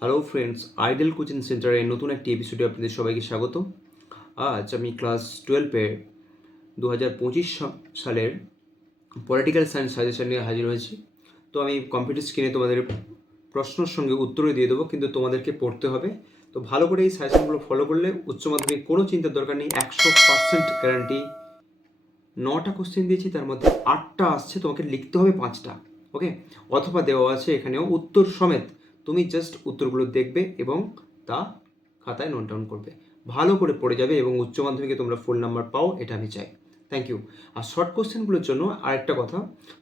Hello friends, idol coaching সেন্টারের নতুন একটি এপিসোডে আপনাদের সবাইকে স্বাগত। আজ আমি ক্লাস 12-এর 2025 সালের পলিটিক্যাল সায়েন্স সাজেশন নিয়ে হাজির হয়েছি। তো আমি কম্পিউটার স্ক্রিনে তোমাদের প্রশ্নের সঙ্গে উত্তরই দিয়ে দেবো, কিন্তু তোমাদেরকে পড়তে হবে। তো ভালো করে এই সাজেশনগুলো ফলো করলে উচ্চ মাধ্যমিক কোনো চিন্তার দরকার নেই, 100% গ্যারান্টি। 9টা কোশ্চেন দিয়েছি, তার মধ্যে 8টা আসছে, তোমাকে লিখতে হবে 5টা। ওকে, অথবা দেওয়া আছে এখানেও উত্তর সমেত। তুমি জাস্ট উত্তরগুলো দেখবে এবং তা খাতায় নোট ডাউন করবে, ভালো করে পড়ে যাবে এবং উচ্চ মাধ্যমিকে তোমরা ফুল নাম্বার পাও, এটা আমি চাই। Thank you. আর শর্ট কোশ্চেনগুলোর জন্য আরেকটা কথা,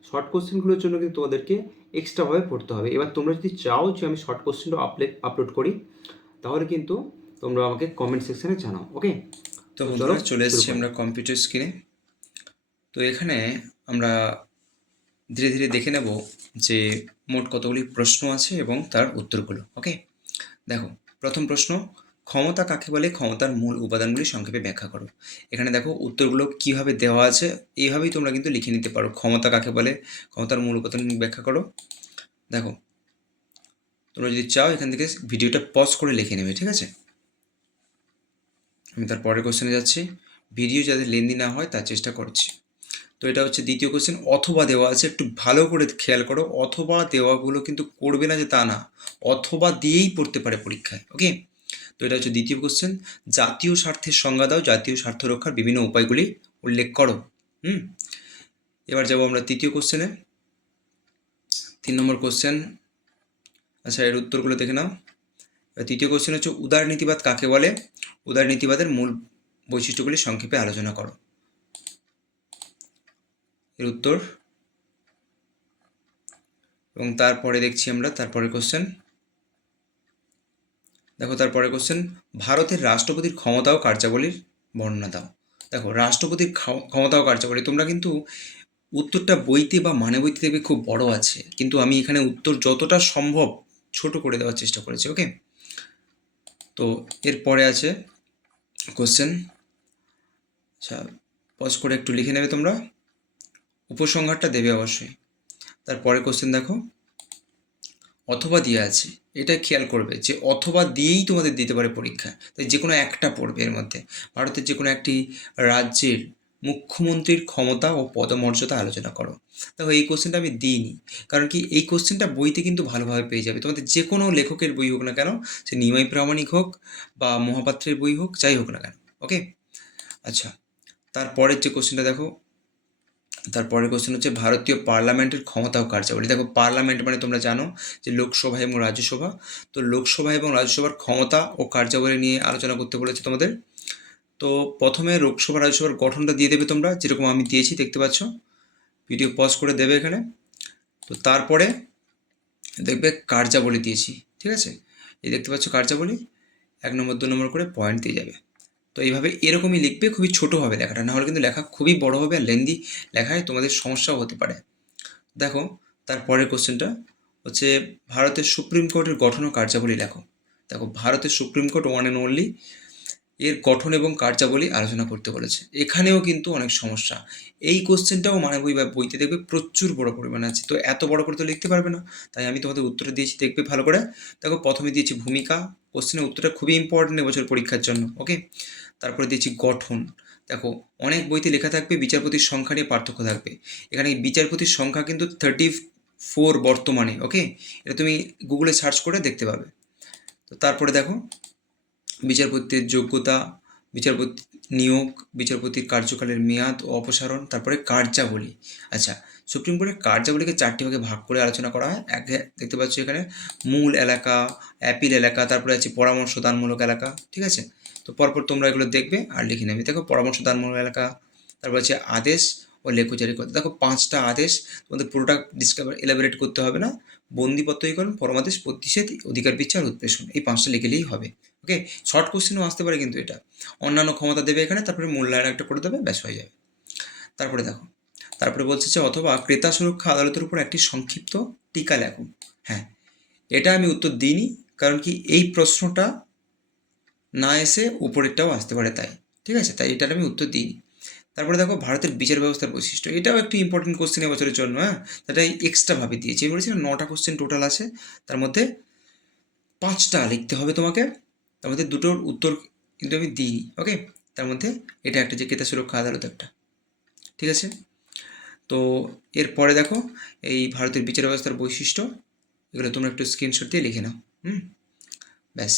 শর্ট কোশ্চেনগুলোর জন্য কিন্তু তোমাদেরকে এক্সট্রাভাবে পড়তে হবে। এবার তোমরা যদি চাও যে আমি শর্ট কোশ্চেনটা আপলোড করি, তাহলে কিন্তু তোমরা আমাকে কমেন্ট সেকশনে জানাও। ওকে, তো চলো বন্ধুরা, চলে শুরু এসেছি করি। আমরা কম্পিউটার স্ক্রিনে। তো এখানে আমরা ধীরে ধীরে দেখে নেব যে মোট কতগুলি প্রশ্ন আছে এবং তার উত্তরগুলো। ওকে, দেখো, প্রথম প্রশ্ন, ক্ষমতা কাকে বলে, ক্ষমতার মূল উপাদানগুলি সংক্ষেপে ব্যাখ্যা করো। এখানে দেখো উত্তরগুলো কিভাবে দেওয়া আছে, এইভাবেই তোমরা কিন্তু লিখে নিতে পারো। ক্ষমতা কাকে বলে, ক্ষমতার মূল উপাদান ব্যাখ্যা করো। দেখো, তোমরা যদি চাও এখান থেকে ভিডিওটা পজ করে লিখে নেবে, ঠিক আছে? আমি তার পরের কোশ্চেনে যাচ্ছি। ভিডিও যাতে লেন্দি না হয় তার চেষ্টা করছি। তো এটা হচ্ছে দ্বিতীয় কোশ্চেন, অথবা দেওয়া আছে, একটু ভালো করে খেয়াল করো। অথবা দেওয়াগুলো কিন্তু করবে না যে তা না, অথবা দিয়েই পড়তে পারে পরীক্ষায়। ওকে, তো এটা হচ্ছে দ্বিতীয় কোশ্চেন। জাতীয় স্বার্থের সংজ্ঞা দাও, জাতীয় স্বার্থ রক্ষার বিভিন্ন উপায়গুলি উল্লেখ করো। এবার যাবো আমরা তৃতীয় কোশ্চেনে। 3 নম্বর কোশ্চেন, আচ্ছা এর উত্তরগুলো দেখে নাও। তৃতীয় কোশ্চেন হচ্ছে উদারনীতিবাদ কাকে বলে, উদারনীতিবাদের মূল বৈশিষ্ট্যগুলি সংক্ষেপে আলোচনা করো। এর উত্তর, এবং তারপরে দেখছি আমরা তারপরে কোশ্চেন। দেখো তারপরে কোশ্চেন, ভারতের রাষ্ট্রপতির ক্ষমতা ও কার্যাবলীর বর্ণনা দাও। দেখো, রাষ্ট্রপতির ক্ষমতা ও কার্যাবলী, তোমরা কিন্তু উত্তরটা বইতে বা মানে বইতে দেখবে খুব বড় আছে, কিন্তু আমি এখানে উত্তর যতটা সম্ভব ছোট করে দেওয়ার চেষ্টা করেছি। ওকে, তো এরপরে আছে কোশ্চেন, আচ্ছা পজ করে একটু লিখে নেবে তোমরা, উপসংহারটা দেবে অবশ্যই। তারপরে কোশ্চেন দেখো, অথবা দিয়ে আছে, এটা খেয়াল করবে যে অথবা দিয়েই তোমাদের দিতে পারে পরীক্ষা, তাই যে কোনো একটা পড়বে এর মধ্যে। ভারতের যে কোনো একটি রাজ্যের মুখ্যমন্ত্রীর ক্ষমতা ও পদমর্যাদা আলোচনা করো। দেখো এই কোশ্চেনটা আমি দিইনি, কারণ কি এই কোশ্চেনটা বইতে কিন্তু ভালোভাবে পেয়ে যাবে, তোমাদের যে কোনো লেখকের বই হোক না কেন, সে নিমাই প্রামাণিক হোক বা মহাপাত্রের বই হোক, যাই হোক না কেন। ওকে, আচ্ছা তারপরের যে কোশ্চেনটা দেখো, তারপরের কোশ্চেন হচ্ছে ভারতীয় পার্লামেন্টের ক্ষমতা ও কার্যাবলী। দেখো, পার্লামেন্ট মানে তোমরা জানো যে লোকসভা এবং রাজ্যসভা। তো লোকসভা এবং রাজ্যসভার ক্ষমতা ও কার্যাবলী নিয়ে আলোচনা করতে বলেছে তোমাদের। তো প্রথমে লোকসভা রাজ্যসভার গঠনটা দিয়ে দেবে তোমরা, যেরকম আমি দিয়েছি দেখতে পাচ্ছ। ভিডিও পজ করে দেবে এখানে। তো তারপরে দেখবে কার্যাবলী দিয়েছি, ঠিক আছে? এই দেখতে পাচ্ছ কার্যাবলী, 1 নম্বর 2 নম্বর করে পয়েন্ট দিয়ে যাবে। তো এইভাবে এরকমই লিখবে, খুবই ছোটো হবে লেখাটা, নাহলে কিন্তু লেখা খুবই বড় হবে আর লেন্দি লেখায় তোমাদের সমস্যাও হতে পারে। দেখো তারপরের কোশ্চেনটা হচ্ছে, ভারতের সুপ্রিম কোর্টের গঠন ও কার্যাবলী লেখো। দেখো, ভারতের supreme court one and only, এর গঠন এবং কার্যাবলী আলোচনা করতে বলেছে। এখানেও কিন্তু অনেক সমস্যা। এই কোশ্চেনটাও মানে বই বা বইতে দেখবে প্রচুর বড় পরিমাণে আছে, তো এত বড় করে তো লিখতে পারবে না, তাই আমি তোমাদের উত্তরে দিয়েছি, দেখবে ভালো করে। দেখো প্রথমে দিয়েছি ভূমিকা, কোশ্চেনের উত্তরটা খুবই ইম্পর্টেন্ট এবছর পরীক্ষার জন্য। ওকে, তারপরে দিয়েছি গঠন। দেখো, অনেক বইতে লেখা থাকবে বিচারপতির সংখ্যা নিয়ে পার্থক্য থাকবে, এখানে বিচারপতির সংখ্যা কিন্তু 34 বর্তমানে। ওকে, এটা তুমি গুগলে সার্চ করে দেখতে পাবে। তো তারপরে দেখো, বিচারপতির যোগ্যতা, বিচারপতি নিয়োগ, বিচারপতির কার্যকালের মেয়াদ ও অপসারণ, তারপরে কার্যাবলী। আচ্ছা, সুপ্রিম কোর্টের কার্যাবলীকে 4টি ভাগে ভাগ করে আলোচনা করা হয়। এক দেখতে পাচ্ছ এখানে, মূল এলাকা, অ্যাপিল এলাকা, তারপরে আছে পরামর্শদানমূলক এলাকা, ঠিক আছে? তো পরপর তোমরা এগুলো দেখবে আর লিখে নেবে। দেখো, পরামর্শদানমূলক এলাকা, তারপর হচ্ছে আদেশ ও লেখুজারি করতে। দেখো 5টা আদেশ, তোমাদের পুরোটা এলাবোরেট করতে হবে না। বন্দিপত্রীকরণ, পরমাদেশ, প্রতিষেধ, অধিকার বিচার, উৎপ্রেষণ, এই 5টা লিখেলেই হবে। ওকে, শর্ট কোশ্চেনও আসতে পারে কিন্তু এটা। অন্যান্য ক্ষমতা দেবে এখানে, তারপরে মূল্যায়ন একটা করে দেবে, ব্যাস হয়ে যাবে। তারপরে দেখো, তারপরে বলছে যে অথবা ক্রেতা সুরক্ষা আদালতের উপর একটি সংক্ষিপ্ত টিকা লেখো। হ্যাঁ, এটা আমি উত্তর দিইনি, কারণ কি এই প্রশ্নটা না এসে উপরেরটাও আসতে পারে, তাই ঠিক আছে, তাই এটার আমি উত্তর দিইনি। তারপরে দেখো, ভারতের বিচার ব্যবস্থার বৈশিষ্ট্য, এটাও একটি ইম্পর্টেন্ট কোশ্চেন এবছরের জন্য। হ্যাঁ, তাই এক্সট্রাভাবে দিয়েছি। আমি বলেছিলাম 9টা কোশ্চেন টোটাল আছে, তার মধ্যে 5টা লিখতে হবে তোমাকে। তার মধ্যে দুটোর উত্তর কিন্তু আমি দিইনি, ওকে। তার মধ্যে এটা একটা যে ক্রেতা সুরক্ষা আদালত একটা, ঠিক আছে। তো এরপরে দেখো এই ভারতের বিচার ব্যবস্থার বৈশিষ্ট্য, এগুলো তোমরা একটু স্ক্রিনশট দিয়ে লিখে নাও। ব্যাস,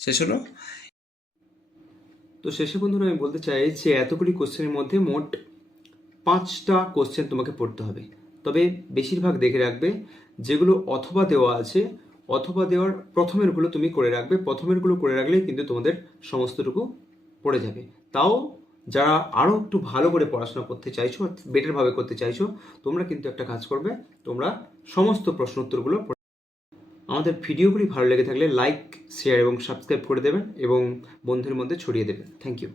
শেষ হলো। তো শেষে বন্ধুরা আমি বলতে চাই যে এতগুলি কোশ্চেনের মধ্যে মোট 5টা কোশ্চেন তোমাকে পড়তে হবে। তবে বেশিরভাগ দেখে রাখবে যেগুলো অথবা দেওয়া আছে, অথবা দেওয়ার প্রথমেরগুলো তুমি করে রাখবে। প্রথমেরগুলো করে রাখলেই কিন্তু তোমাদের সমস্তটুকু পড়ে যাবে। তাও যারা আরও একটু ভালো করে পড়াশোনা করতে চাইছো, বেটারভাবে করতে চাইছো, তোমরা কিন্তু একটা কাজ করবে, তোমরা সমস্ত প্রশ্ন উত্তরগুলো আমাদের ভিডিওগুলি ভালো লেগে থাকলে লাইক, শেয়ার এবং সাবস্ক্রাইব করে দেবেন এবং বন্ধুদের মধ্যে ছড়িয়ে দেবেন। Thank you.